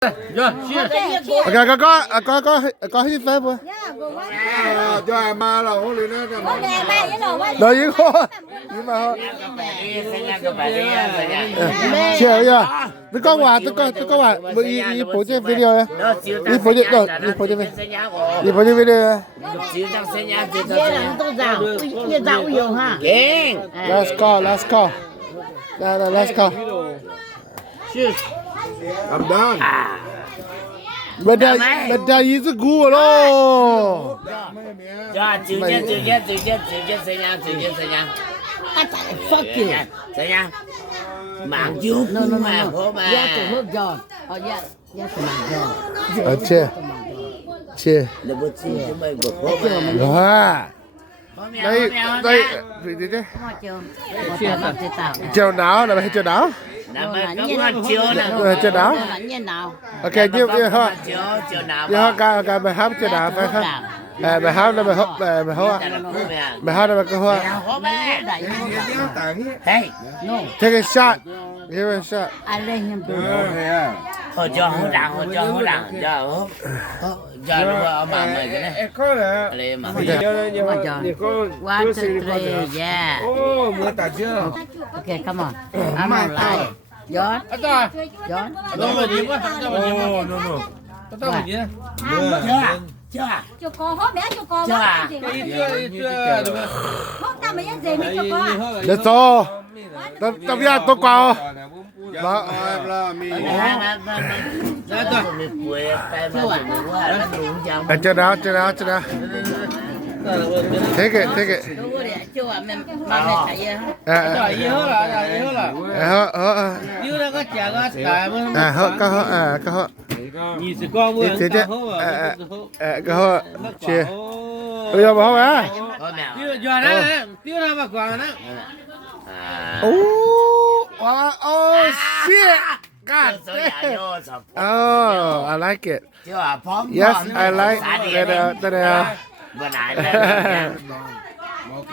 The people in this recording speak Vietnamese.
OK，có hít phép không? cho ai ma là huấn luyện đó Rồi những cô, nhưng mà chia chưa? Tôi có quà, tôi có quà, đi phổ trên video nha, đi phổ trên rồi, đi phổ trên video. Let's go. Let's go. I'm done Bên đây ý rất gu rồi. Fuck you. Mạng giúp mà hổ mà. Chia. Là bữa chia chúng mày bực hổ mà. Đó. Đây, vị trí thế. Chiều nào là chiều nào? Chiều nào? Ok, như họ. Như họ cả bài hát chiều nào phải không? Bài hát là bài hát à? Bài hát là bài câu à? Hey, Take a shot. Give a shot. hồi cho hổ đằng, cho nó ở mà mày cái này. Đây mà. One, two, three, yeah. oh mưa tạt chưa Okay, come on. I'm online. John. John. Chưa. Cho con hốt bé cho con. Hốt tao mấy gì mấy cho con. Let's go. Tập ra tôi qua. Đó. Chờ nào. Take it. Có. 20光會很好啊！個切，佢有冇好啊？丟他媽光啦！Oh shit! God Oh, I like it. Yes, I like that. Bữa nay ok